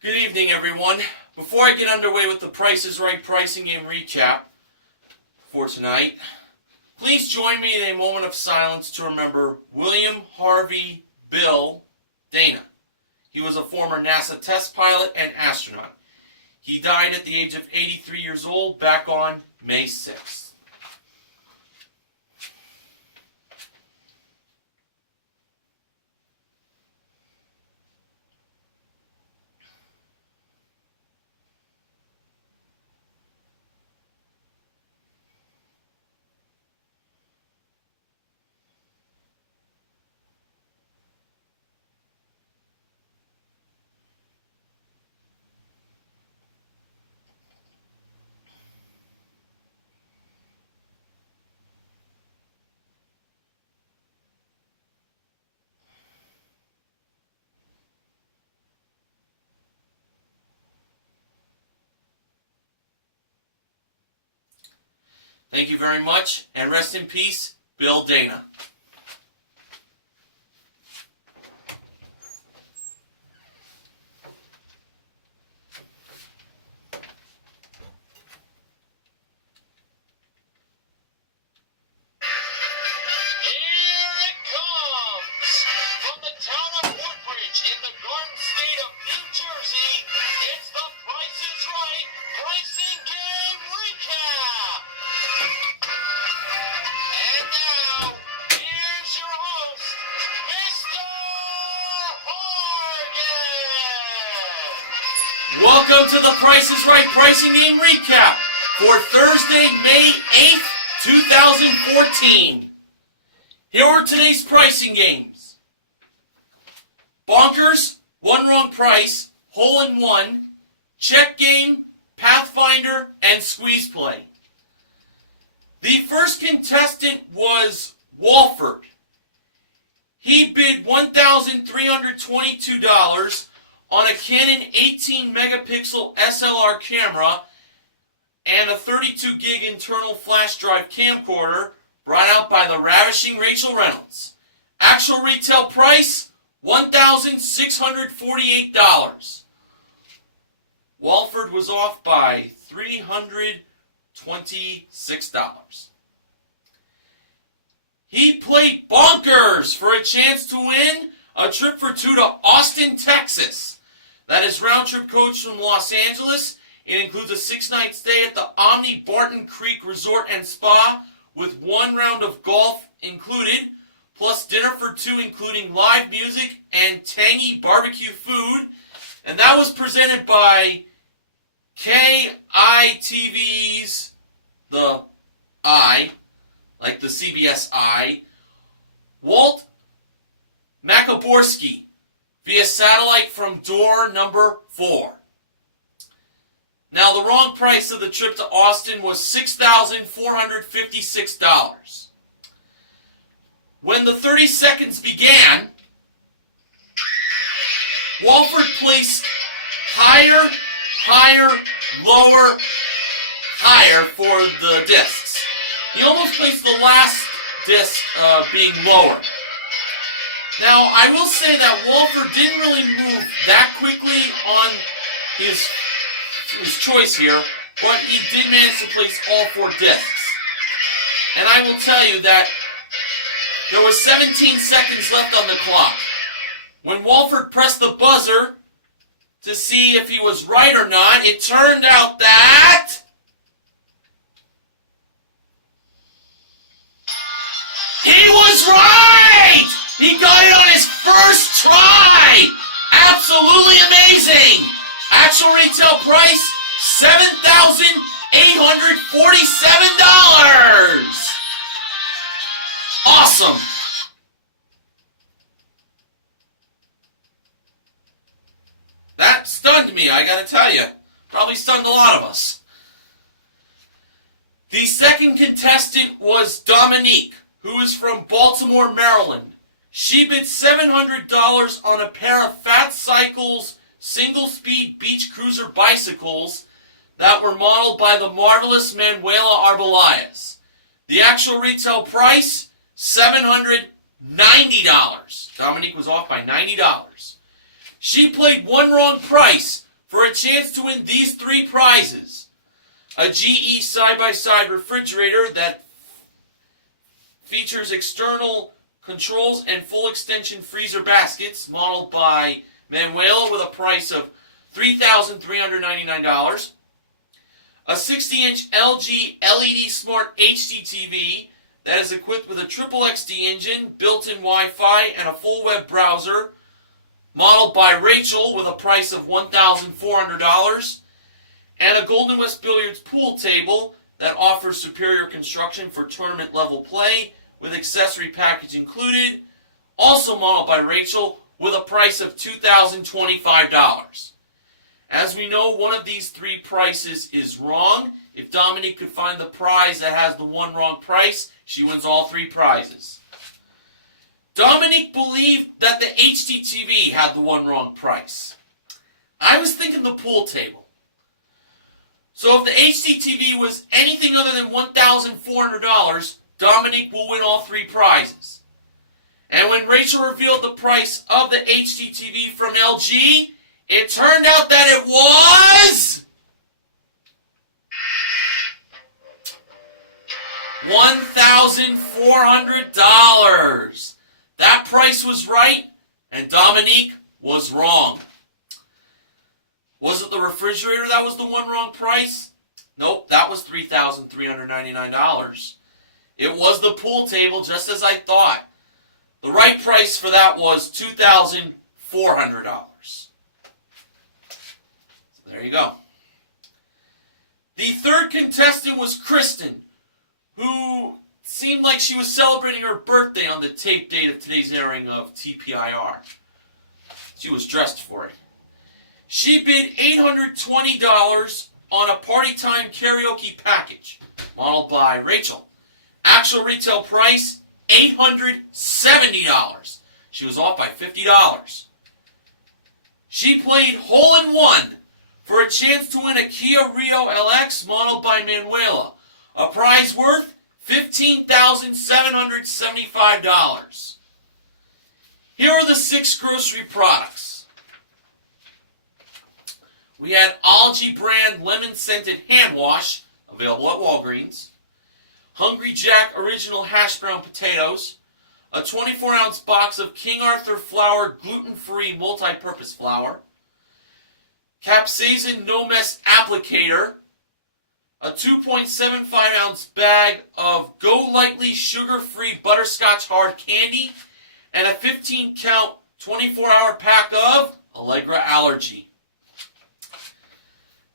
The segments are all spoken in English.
Good evening, everyone. Before I get underway with the Price is Right pricing game recap for tonight, please join me in a moment of silence to remember William Harvey Bill Dana. He was a former NASA test pilot and astronaut. He died at the age of 83 years old back on May 6th. Thank you very much, and rest in peace, Bill Dana. Welcome to the Price is Right pricing game recap for Thursday, May 8th, 2014. Here are today's pricing games. Bonkers, One Wrong Price, Hole in One, Check Game, Pathfinder, and Squeeze Play. The first contestant was Walford. He bid $1,322 on a Canon 18 megapixel SLR camera and a 32 gig internal flash drive camcorder brought out by the ravishing Rachel Reynolds. Actual retail price, $1,648. Walford was off by $326. He played Bonkers for a chance to win a trip for two to Austin, Texas. That is round-trip coach from Los Angeles. It includes a 6-night stay at the Omni Barton Creek Resort and Spa with one round of golf included, plus dinner for two including live music and tangy barbecue food. And that was presented by KITV's, the I, like the CBS I, Walt Makoborski, via satellite from door number 4. Now, the wrong price of the trip to Austin was $6,456. When the 30 seconds began, Walford placed higher, higher, lower, higher for the discs. He almost placed the last disc being lower. Now, I will say that Walford didn't really move that quickly on his choice here, but he did manage to place all 4 discs. And I will tell you that there was 17 seconds left on the clock. When Walford pressed the buzzer to see if he was right or not, it turned out that he was right! He got it on his first try! Absolutely amazing! Actual retail price, $7,847! Awesome! That stunned me, I gotta tell you. Probably stunned a lot of us. The second contestant was Dominique, who is from Baltimore, Maryland. She bid $700 on a pair of Fat Cycles single-speed beach cruiser bicycles that were modeled by the marvelous Manuela Arbelayes. The actual retail price, $790. Dominique was off by $90. She played One Wrong Price for a chance to win these three prizes. A GE side-by-side refrigerator that features external controls and full extension freezer baskets, modeled by Manuela with a price of $3,399. A 60-inch LG LED Smart HD TV that is equipped with a triple XD engine, built-in Wi-Fi, and a full web browser, modeled by Rachel with a price of $1,400. And a Golden West Billiards pool table that offers superior construction for tournament-level play with accessory package included, also modeled by Rachel with a price of $2,025. As we know, one of these three prices is wrong. If Dominique could find the prize that has the one wrong price, she wins all three prizes. Dominique believed that the HDTV had the one wrong price. I was thinking the pool table. So if the HDTV was anything other than $1,400, Dominique will win all three prizes. And when Rachel revealed the price of the HDTV from LG, it turned out that it was $1,400. That price was right, and Dominique was wrong. Was it the refrigerator that was the one wrong price? Nope, that was $3,399. It was the pool table, just as I thought. The right price for that was $2,400. So there you go. The third contestant was Kristen, who seemed like she was celebrating her birthday on the tape date of today's airing of TPIR. She was dressed for it. She bid $820 on a Party Time karaoke package, modeled by Rachel. Actual retail price, $870. She was off by $50. She played hole-in-one for a chance to win a Kia Rio LX modeled by Manuela, a prize worth $15,775. Here are the 6 grocery products. We had Algae brand lemon scented hand wash, available at Walgreens. Hungry Jack original hash brown potatoes. A 24-ounce box of King Arthur flour gluten-free multi-purpose flour. Capsaicin no mess applicator. A 2.75-ounce bag of Go Lightly sugar-free butterscotch hard candy. And a 15-count 24-hour pack of Allegra Allergy.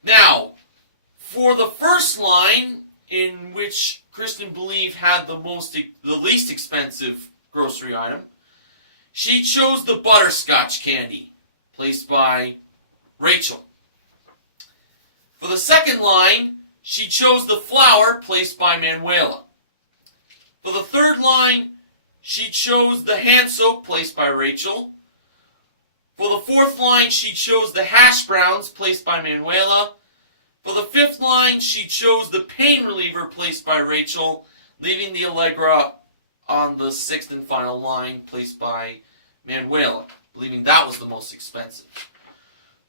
Now, for the first line, in which Kristen believed had the least expensive grocery item, she chose the butterscotch candy, placed by Rachel. For the second line, she chose the flour, placed by Manuela. For the third line, she chose the hand soap, placed by Rachel. For the fourth line, she chose the hash browns, placed by Manuela. For the fifth line, she chose the pain reliever, placed by Rachel, leaving the Allegra on the sixth and final line, placed by Manuela, believing that was the most expensive.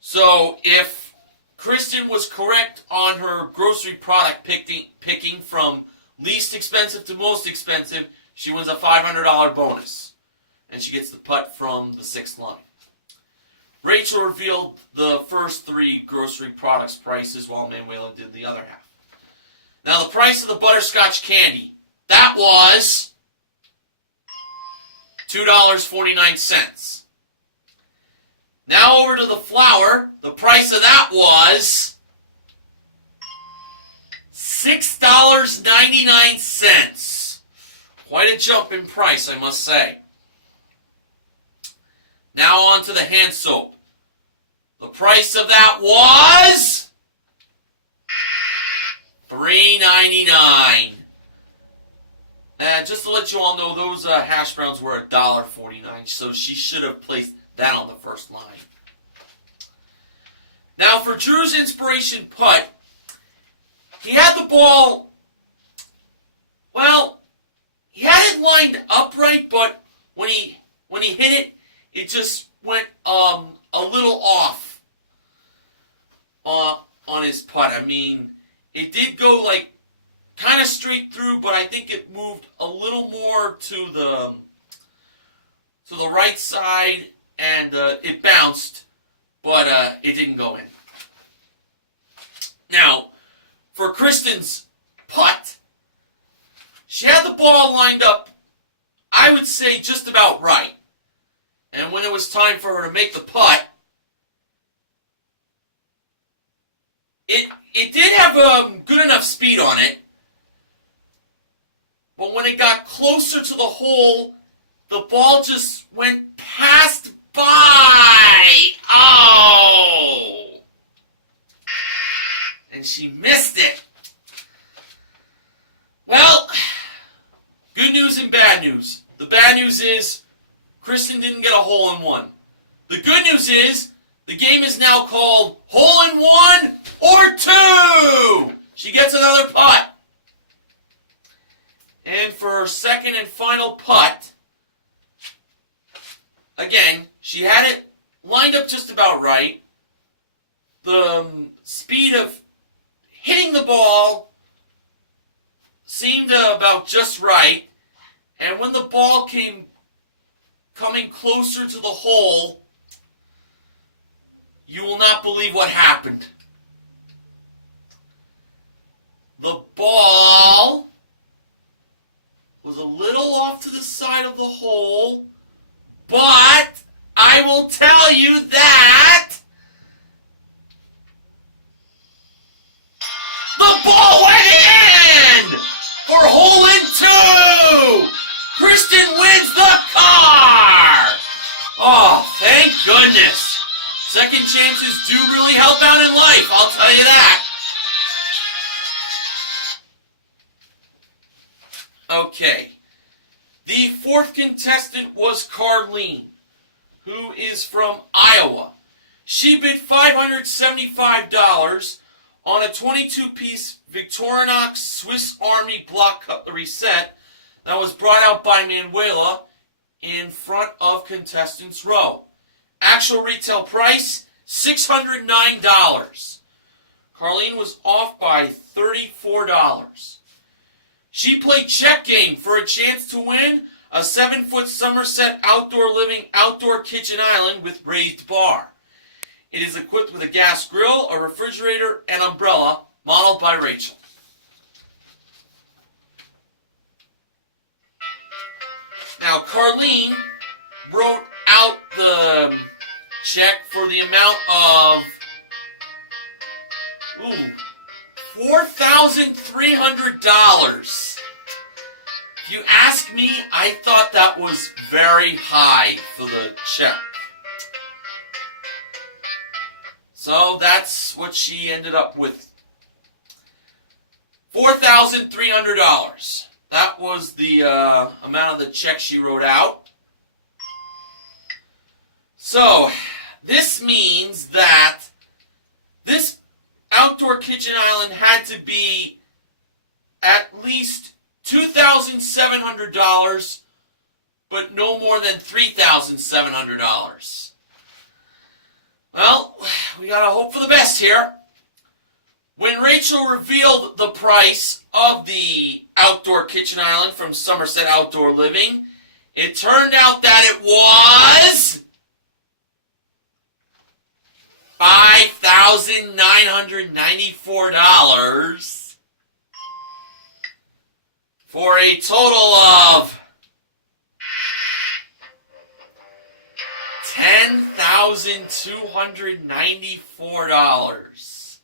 So if Kristen was correct on her grocery product picking from least expensive to most expensive, she wins a $500 bonus, and she gets the putt from the sixth line. Rachel revealed the first 3 grocery products prices while Manuela did the other half. Now the price of the butterscotch candy, that was $2.49. Now over to the flour, the price of that was $6.99. Quite a jump in price, I must say. Now on to the hand soap. The price of that was $3.99. Just to let you all know, those hash browns were $1.49, so she should have placed that on the first line. Now for Drew's inspiration putt, he had the ball, well, he had it lined upright, but when he hit it, it just went a little off. on his putt. I mean, it did go like kind of straight through, but I think it moved a little more to the right side, and it bounced, but it didn't go in. Now, for Kristen's putt, she had the ball lined up, I would say, just about right. And when it was time for her to make the putt, it did have good enough speed on it, but when it got closer to the hole, the ball just went past by. Oh! And she missed it. Well, good news and bad news. The bad news is Kristen didn't get a hole-in-one. The good news is the game is now called hole-in-one or two. She gets another putt. And for her second and final putt, again, she had it lined up just about right. The speed of hitting the ball seemed about just right. And when the ball came coming closer to the hole, you will not believe what happened. The ball was a little off to the side of the hole, but I will tell you that the ball went in for hole-in-two. Kristen wins the car. Oh, thank goodness. Second chances do really help out in life, I'll tell you that. Okay. The fourth contestant was Carlene, who is from Iowa. She bid $575 on a 22-piece Victorinox Swiss Army block cutlery set that was brought out by Manuela in front of contestants' row. Actual retail price, $609. Carlene was off by $34. She played check game for a chance to win a 7-foot Somerset outdoor living outdoor kitchen island with raised bar. It is equipped with a gas grill, a refrigerator, and umbrella, modeled by Rachel. Now, Carlene wrote out the check for the amount of $4,300. If you ask me, I thought that was very high for the check. So that's what she ended up with. $4,300. That was the amount of the check she wrote out. So, this means that this outdoor kitchen island had to be at least $2,700, but no more than $3,700. Well, we gotta hope for the best here. When Rachel revealed the price of the outdoor kitchen island from Somerset Outdoor Living, it turned out that it was $5,994 for a total of $10,294.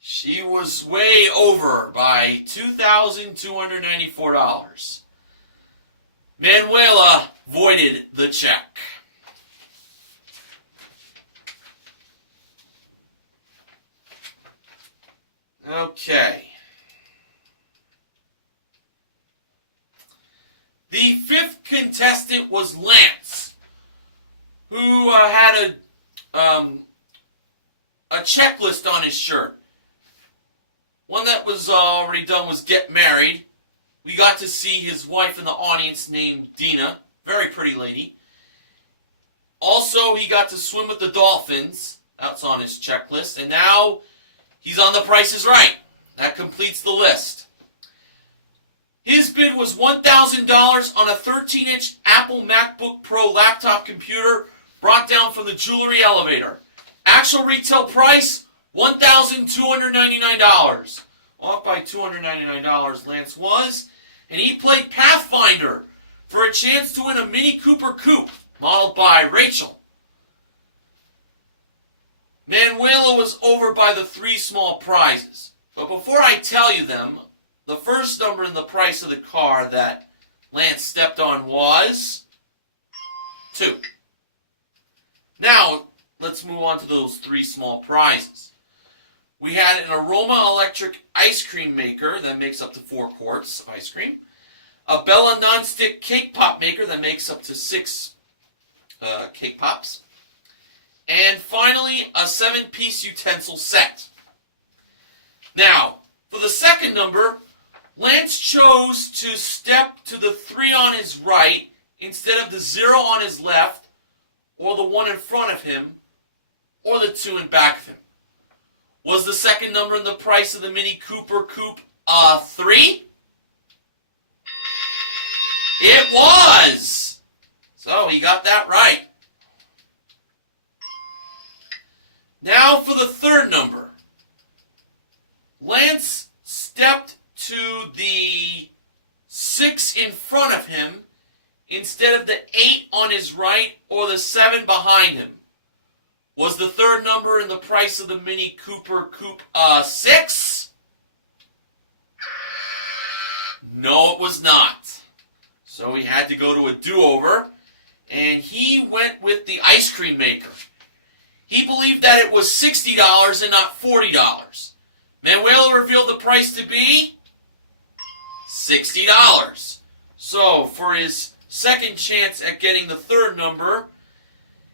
She was way over by $2,294. Manuela voided the check. Okay. The fifth contestant was Lance, who had a checklist on his shirt. One that was already done was get married. We got to see his wife in the audience named Dina, very pretty lady. Also, he got to swim with the dolphins, That's on his checklist. And now he's on The Price is Right. That completes the list. His bid was $1,000 on a 13-inch Apple MacBook Pro laptop computer brought down from the jewelry elevator. Actual retail price, $1,299. Off by $299 Lance was. And he played Pathfinder for a chance to win a Mini Cooper Coupe modeled by Rachel. Manuela was over by the 3 small prizes. But before I tell you them, the first number in the price of the car that Lance stepped on was 2. Now, let's move on to those 3 small prizes. We had an Aroma electric ice cream maker that makes up to 4 quarts of ice cream. A Bella nonstick cake pop maker that makes up to 6 cake pops. And finally, a 7-piece utensil set. Now, for the second number, Lance chose to step to the 3 on his right instead of the 0 on his left, or the 1 in front of him, or the 2 in back of him. Was the second number in the price of the Mini Cooper Coupe 3? It was! So he got that right. Now for the third number. Lance stepped to the 6 in front of him instead of the 8 on his right or the 7 behind him. Was the third number in the price of the Mini Cooper Coupe 6? No, it was not. So he had to go to a do-over, and he went with the ice cream maker. He believed that it was $60 and not $40. Manuela revealed the price to be $60. So, for his second chance at getting the third number,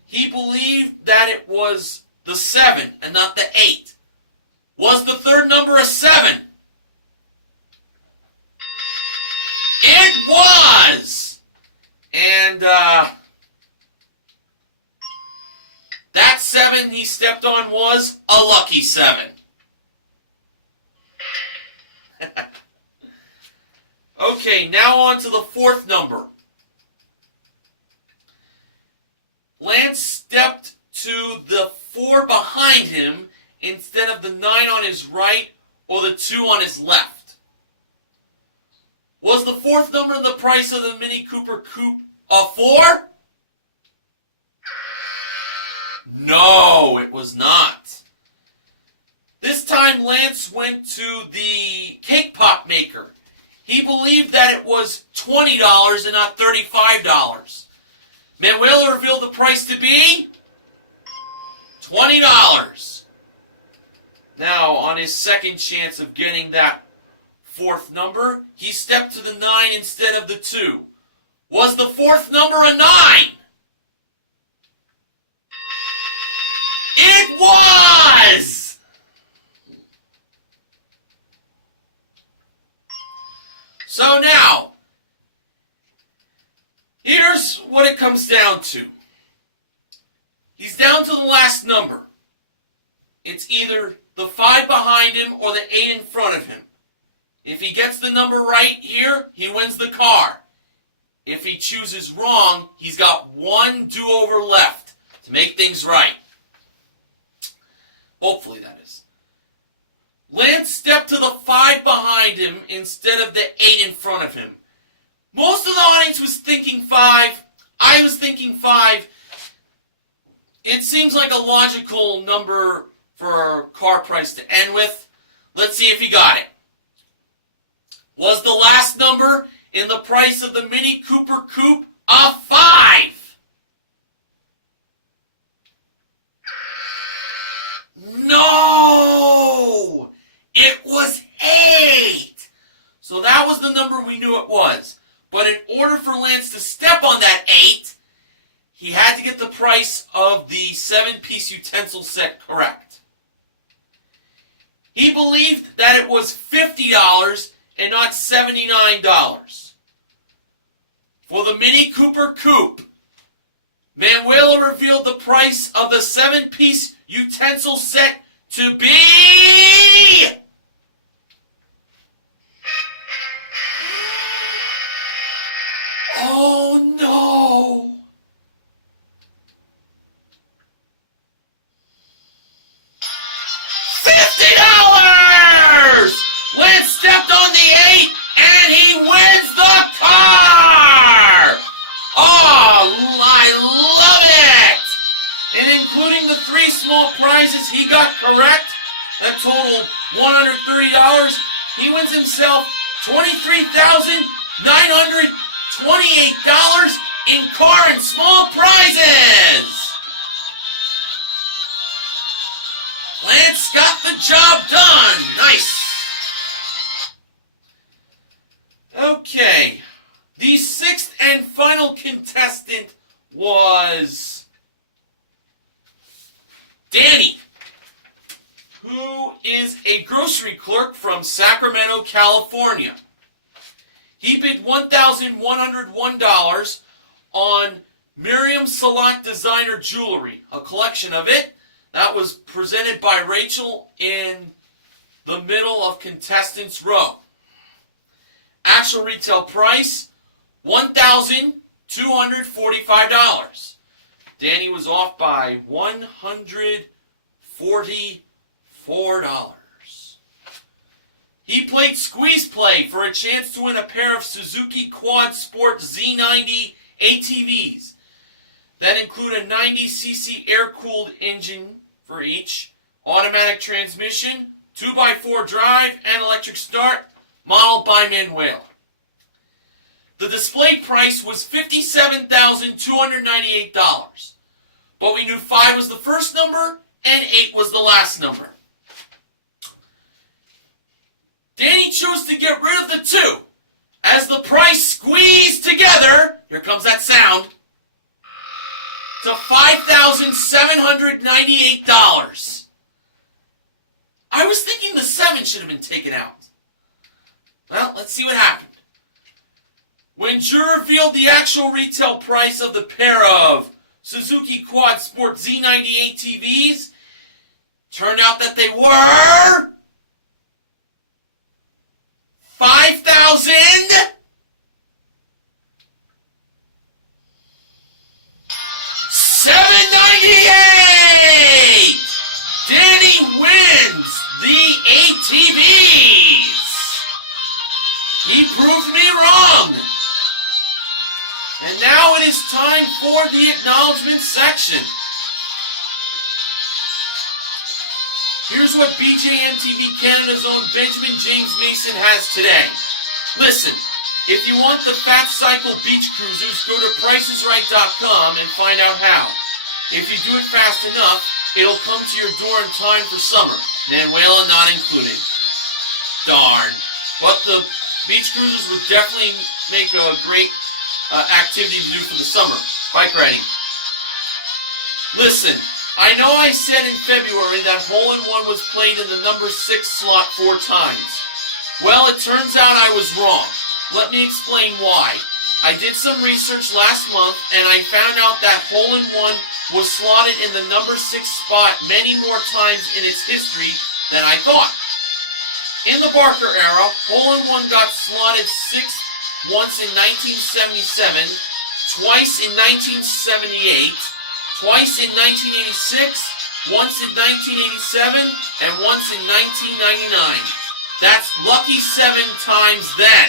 he believed that it was the 7 and not the 8. Was the third number a 7? It was! And, that 7 he stepped on was a lucky 7. Okay, now on to the fourth number. Lance stepped to the 4 behind him instead of the 9 on his right or the 2 on his left. Was the fourth number in the price of the Mini Cooper Coupe a 4? No, it was not. This time Lance went to the cake pop maker. He believed that it was $20 and not $35. Manuela revealed the price to be $20. Now, on his second chance of getting that fourth number, he stepped to the 9 instead of the 2. Was the fourth number a 9? It was! So now, here's what it comes down to. He's down to the last number. It's either the 5 behind him or the 8 in front of him. If he gets the number right here, he wins the car. If he chooses wrong, he's got one do-over left to make things right. Hopefully, that is. Lance stepped to the 5 behind him instead of the 8 in front of him. Most of the audience was thinking 5. I was thinking 5. It seems like a logical number for a car price to end with. Let's see if he got it. Was the last number in the price of the Mini Cooper Coupe a 5? No! It was 8! So that was the number we knew it was. But in order for Lance to step on that 8, he had to get the price of the 7-piece utensil set correct. He believed that it was $50 and not $79. For the Mini Cooper Coupe, Manuela revealed the price of the 7-piece utensil set to be... Oh no! $50! Lance stepped on the 8 and he wins the car! Oh, I love it! And including the 3 small prizes he got correct, that totaled $130, he wins himself $23,928 in car and small prizes! Lance got the job done! Nice! Okay, the 6th and final contestant was Danny, who is a grocery clerk from Sacramento, California. He bid $1,101 on Miriam Salat designer jewelry, a collection of it. That was presented by Rachel in the middle of contestants row. Actual retail price, $1,245. Danny was off by $144. He played squeeze play for a chance to win a pair of Suzuki Quad Sport Z90 ATVs that include a 90cc air-cooled engine for each, automatic transmission, 2x4 drive, and electric start, modeled by Manuel. The display price was $57,298, but we knew 5 was the first number and 8 was the last number. Danny chose to get rid of the 2, as the price squeezed together, here comes that sound, to $5,798. I was thinking the 7 should have been taken out. Well, let's see what happened. When Drew revealed the actual retail price of the pair of Suzuki Quad Sport Z90 ATVs, turned out that they were $5,798. Danny wins the ATVs. He proved me wrong. And now it is time for the acknowledgement section. Here's what BJMTV Canada's own Benjamin James Mason has today. Listen, if you want the Fat Cycle Beach Cruisers, go to pricesright.com and find out how. If you do it fast enough, it'll come to your door in time for summer. Manuela not included. Darn. But the Beach Cruisers would definitely make a great activity to do for the summer. Bike riding. Listen, I know I said in February that hole-in-one was played in the number 6 slot 4 times. Well, it turns out I was wrong. Let me explain why. I did some research last month, and I found out that hole-in-one was slotted in the number 6 spot many more times in its history than I thought. In the Barker era, hole-in-one got slotted 6th once in 1977, twice in 1978, twice in 1986, once in 1987, and once in 1999. That's lucky 7 times then.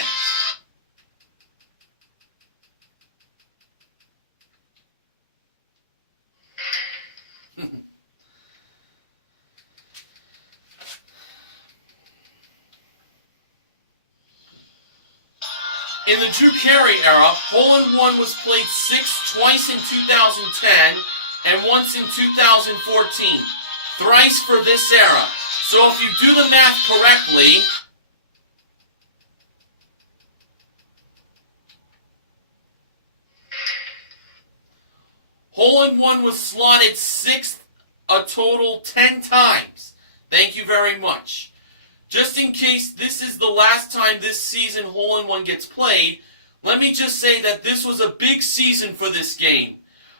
In the Drew Carey era, hole-in-one was played twice in 2010 and once in 2014. Thrice for this era. So if you do the math correctly, hole-in-one was slotted 6th a total 10 times. Thank you very much. Just in case this is the last time this season hole-in-one gets played, let me just say that this was a big season for this game.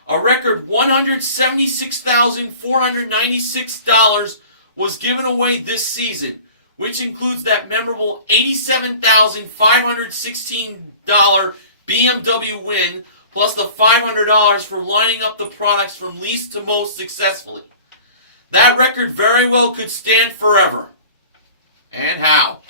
A record $176,496 was given away this season, which includes that memorable $87,516 BMW win, plus the $500 for lining up the products from least to most successfully. That record very well could stand forever. And how?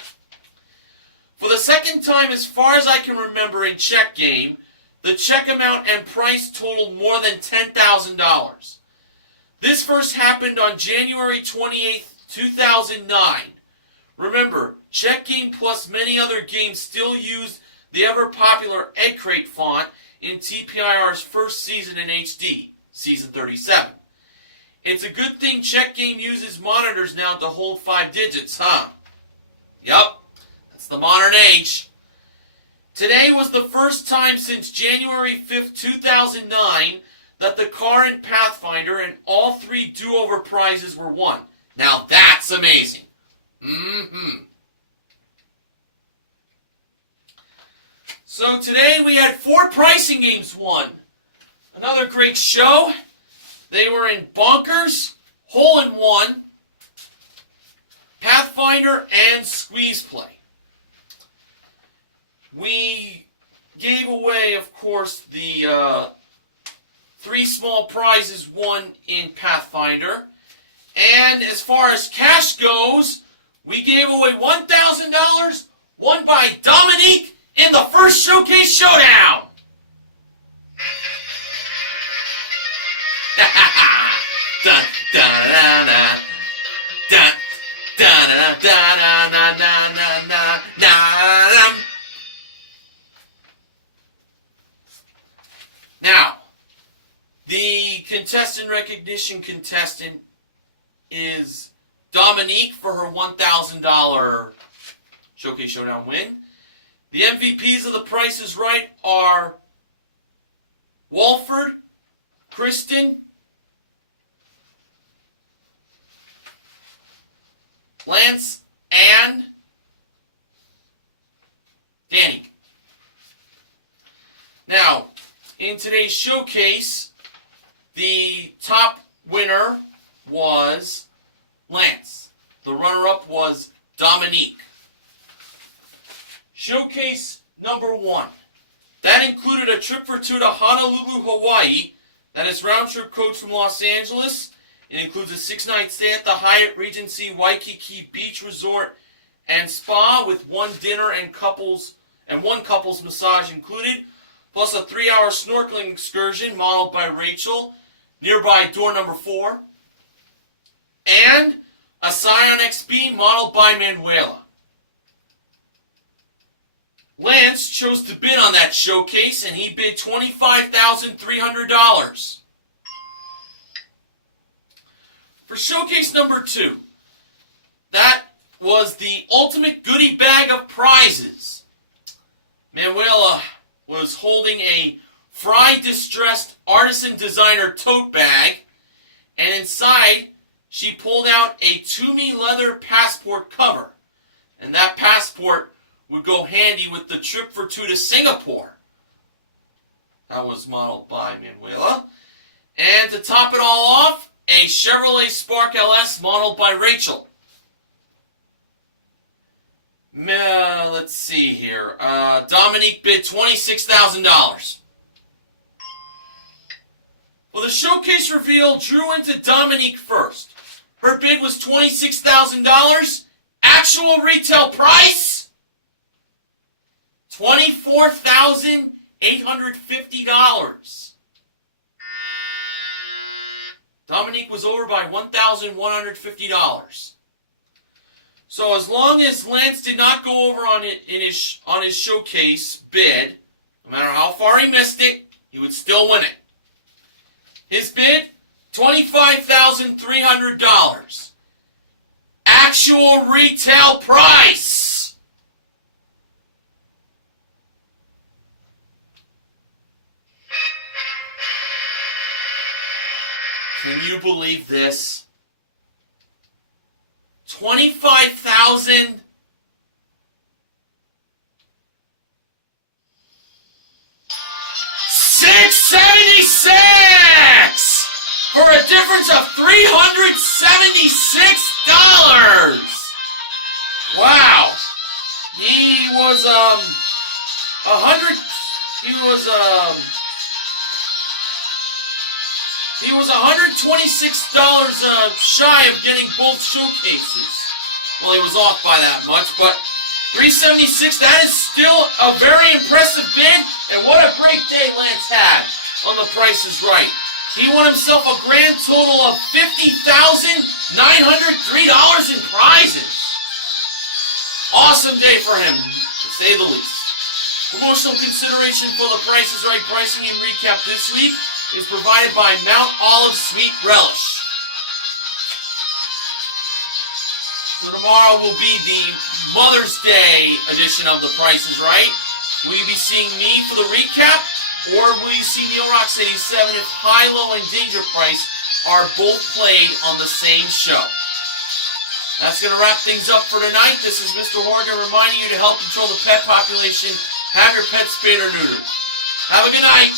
For the second time as far as I can remember in check game, the check amount and price totaled more than $10,000. This first happened on January 28, 2009. Remember, check game plus many other games still used the ever-popular Egg Crate font in TPIR's first season in HD, Season 37. It's a good thing check game uses monitors now to hold 5 digits, huh? Yup, that's the modern age. Today was the first time since January 5th, 2009 that the car in Pathfinder and all 3 do-over prizes were won. Now that's amazing. So today we had 4 pricing games won. Another great show. They were in Bonkers, Hole-in-One, Pathfinder, and Squeeze Play. We gave away, of course, the 3 small prizes won in Pathfinder. And as far as cash goes, we gave away $1,000 won by Dominique in the first Showcase Showdown. Dun, dun, dun, dun. Dun, dun, dun, dun, dun, dun, dun, dun, dun. Now, the contestant recognition contestant is Dominique for her $1,000 Showcase Showdown win. The MVPs of The Price is Right are Walford, Kristen, Lance, and Danny. Now, in today's showcase, the top winner was Lance. The runner-up was Dominique. Showcase number 1. That included a trip for 2 to Honolulu, Hawaii. That is round-trip coach from Los Angeles. It includes a 6-night stay at the Hyatt Regency Waikiki Beach Resort and Spa with 1 dinner and 1 couples massage included, plus a 3-hour snorkeling excursion modeled by Rachel, nearby door number 4, and a Scion XB modeled by Manuela. Lance chose to bid on that showcase, and he bid $25,300. For showcase number 2, that was the ultimate goodie bag of prizes. Manuela was holding a Fry Distressed Artisan Designer tote bag, and inside she pulled out a Toomey leather passport cover, and that passport would go handy with the trip for 2 to Singapore. That was modeled by Manuela. And to top it all off, a Chevrolet Spark LS modeled by Rachel. Let's see here. Dominique bid $26,000. Well, the showcase reveal drew into Dominique first. Her bid was $26,000. Actual retail price? $24,850. Dominique was over by $1,150. So as long as Lance did not go over on his showcase bid, no matter how far he missed it, he would still win it. His bid, $25,300. Actual retail price. Can you believe this? $25,000. $676. difference of $376. Wow. He was $126 shy of getting both showcases. Well, he was off by that much, but $376, that is still a very impressive bid, and what a great day Lance had on The Price is Right. He won himself a grand total of $50,903 in prizes. Awesome day for him, to say the least. Promotional consideration for The Price is Right pricing and recap this week is provided by Mount Olive Sweet Relish. So tomorrow will be the Mother's Day edition of The Price is Right. Will you be seeing me for the recap, or will you see Neil Rocks 87 if High, Low, and Danger Price are both played on the same show? That's going to wrap things up for tonight. This is Mr. Horgan reminding you to help control the pet population. Have your pet spayed or neutered. Have a good night.